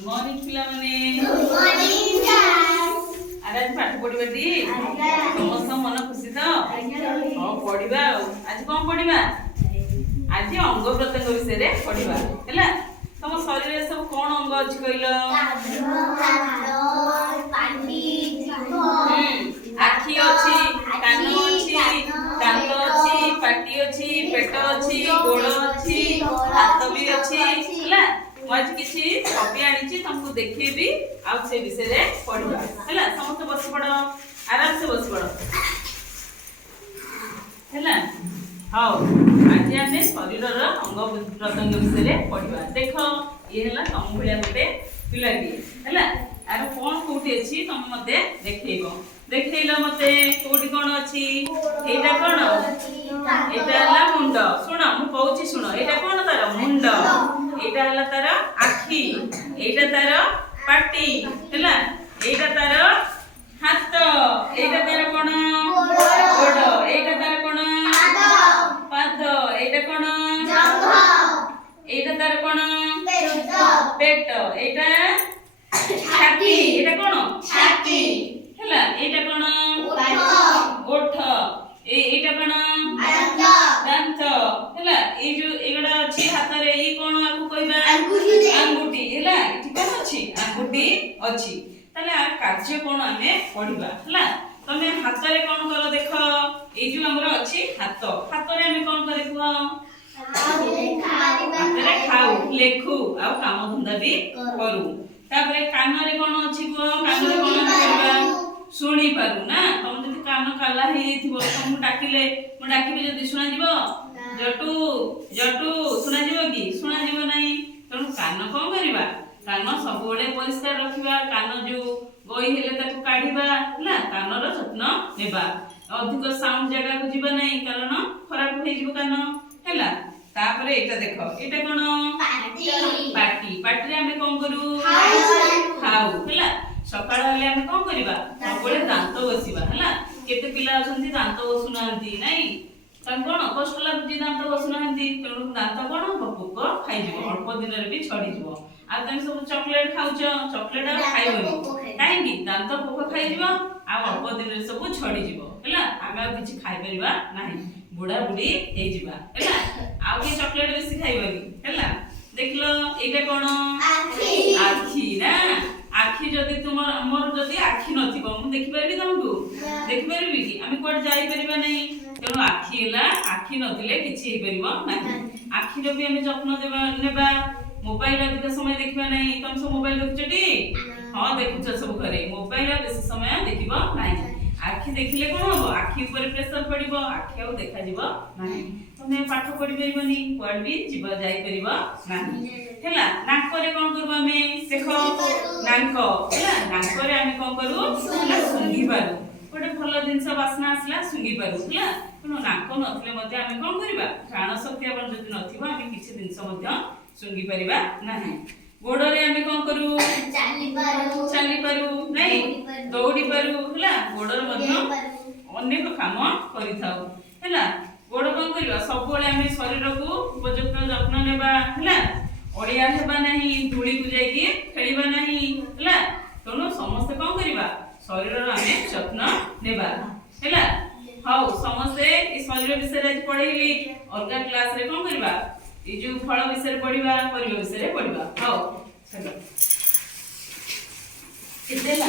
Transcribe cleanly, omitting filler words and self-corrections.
good morning पिला माने good morning class आज पाठ पढिबा दी समस्त मन खुशी तो हां पढिबा आज कोन पढिबा आज अंग प्रत्यंग विषय रे पढिबा हैला तम शरीर रे सब कोन अंग अछि कहिलो पाटी आखी अछि कान अछि दांत अछि पाटी अछि पेट अछि गोड़ अछि हाथ भी अछि हैला आज किसी कॉपी आनी तुमको देखेबी आ से विषय रे पढिबा हैला समस्त बस पड़ आराम से बस पड़ हैला हां आज आमे शरीर रो अंग प्रत्यंग विषय रे पढिबा देखो ये हैला तम भलिया गोटे पिलाटी हैला आरो कोन कोठी अछि तुम मते देखैबो देखैलो मते कोठी कोन अछि एटा कोन एटा हला मुंड सुनो मु कहूची सुनो एटा कोन तार मुंड एटा हला तार आखी एटा तार पाटी हैला एटा तार हाथ एटा तार कोन गोड़ एटा तार कोन पाद एटा कोन जंघ एटा तार कोन पेट एटा छाती एटा कोन छाती हैला एटा कोन ओठ एटा कोन दांत हैला ए जो एगडा अछि हाथ रे ई कोन आकु कहबा अंगुठी हैला एठी कोन अछि अंगुठी अछि तले आ कार्य कोन हमें पढिबा हैला तमे हाथ रे कोन कर देखो ए जो हमर अछि हाथ रे हमें कोन करे कुआ हाथ रे खाऊ लेखु आ काम धंदा भी करू तापरे कान रे कोन अछि कुआ कान रे कोन करबा सुनी पारू ना तुम जदी कान काला हे थिबो तुम डाकिले मु डाकिबे जदी सुना जिवो जटू जटू सुना जिवो की सुना जिवो नाही तण कान कोन करबा कान सब बेले परिष्कार रखिबा कान जो गई हेले ताकू काढिबा ना कान रो যত্न नेबा अधिक साउंड जगह को जिबा नाही कारण खराब होई जिवो कान हैला तापरे एटा देखो एटा कोन पाटी पाटी रे हमें कोन करू खाऊ हैला सकाळ हले हम कोन करबा सबले दांत बसिबा हैला केते पिला अछंती दांत बसुनांती नाही तन कोन कष्ट लागुची दांत बसुनांती तेणु दांत कोन पोक खाइ जिवो अल्प दिन रे भी छडी जिवो आ तमे सब चॉकलेट खाउछ चॉकलेट आ खाइबनी काहे की दांत पोक खाइ जिवो आ अल्प दिन रे सब छडी जिवो हैला आमे किछि खाइ परिबा नाही बुढ़ा बुढ़ी हे जिबा हैला आ के चॉकलेट बेसी खाइबनी हैला देखलो एटा कोन आखी ना आखी जदी तुमर हमर जदी आखी नथिबो हम देखि परबी तुमको देखि परबी की हम कोड जाई परबा नहीं तेणु आखी हैला आखी नथिले किछि हे परबो नाही आखी रो भी हम যত্ন देबा नेबा मोबाइल अधिक समय देखबा नहीं तुम सब मोबाइल देखछटी हां देखुछ सब घरे मोबाइल बेसी समय देखिबो नाही आखी देखिले कोन हो आखी ऊपर प्रेशर पड़िबो आखी आ देखा जिवो नाही तुमे पाठ पढि परिबनी कोड भी जीव जाई परिबो नाही हैला नाक रे कोन करबो हमें देखो नाक हैला नाक रे हम कोन करू सुंगी पारू गोटे भलो जिंस वासना आसला सुंगी पारू हैला कोनो नाक नथले मध्ये हम कोन करबा प्राण शक्ति अपन जति नथिबो हम किछि जिंस मध्ये सुंगी परिबा नाही गोड़ रे हम कोन करू चाली पारू नाही दौड़ी पारू हैला गोड़ मध्ये अनेक काम करि थाउ हैला गोड़ कोन करबा सब बेले हम शरीर को उपयुक्त যত্न नेबा हैला ओडिया हेबा नहीं धूली को जाई के खेलिबा नहीं हैला तनो समस्त कोन करबा शरीर रो हम যত্न नेबा हैला हाउ समस्त ई शरीर विषय रे पढैली अलगा क्लास रे कोन करबा ई जो फल विषय रे पढिबा परिवार विषय रे पढिबा हाउ चलो कितेला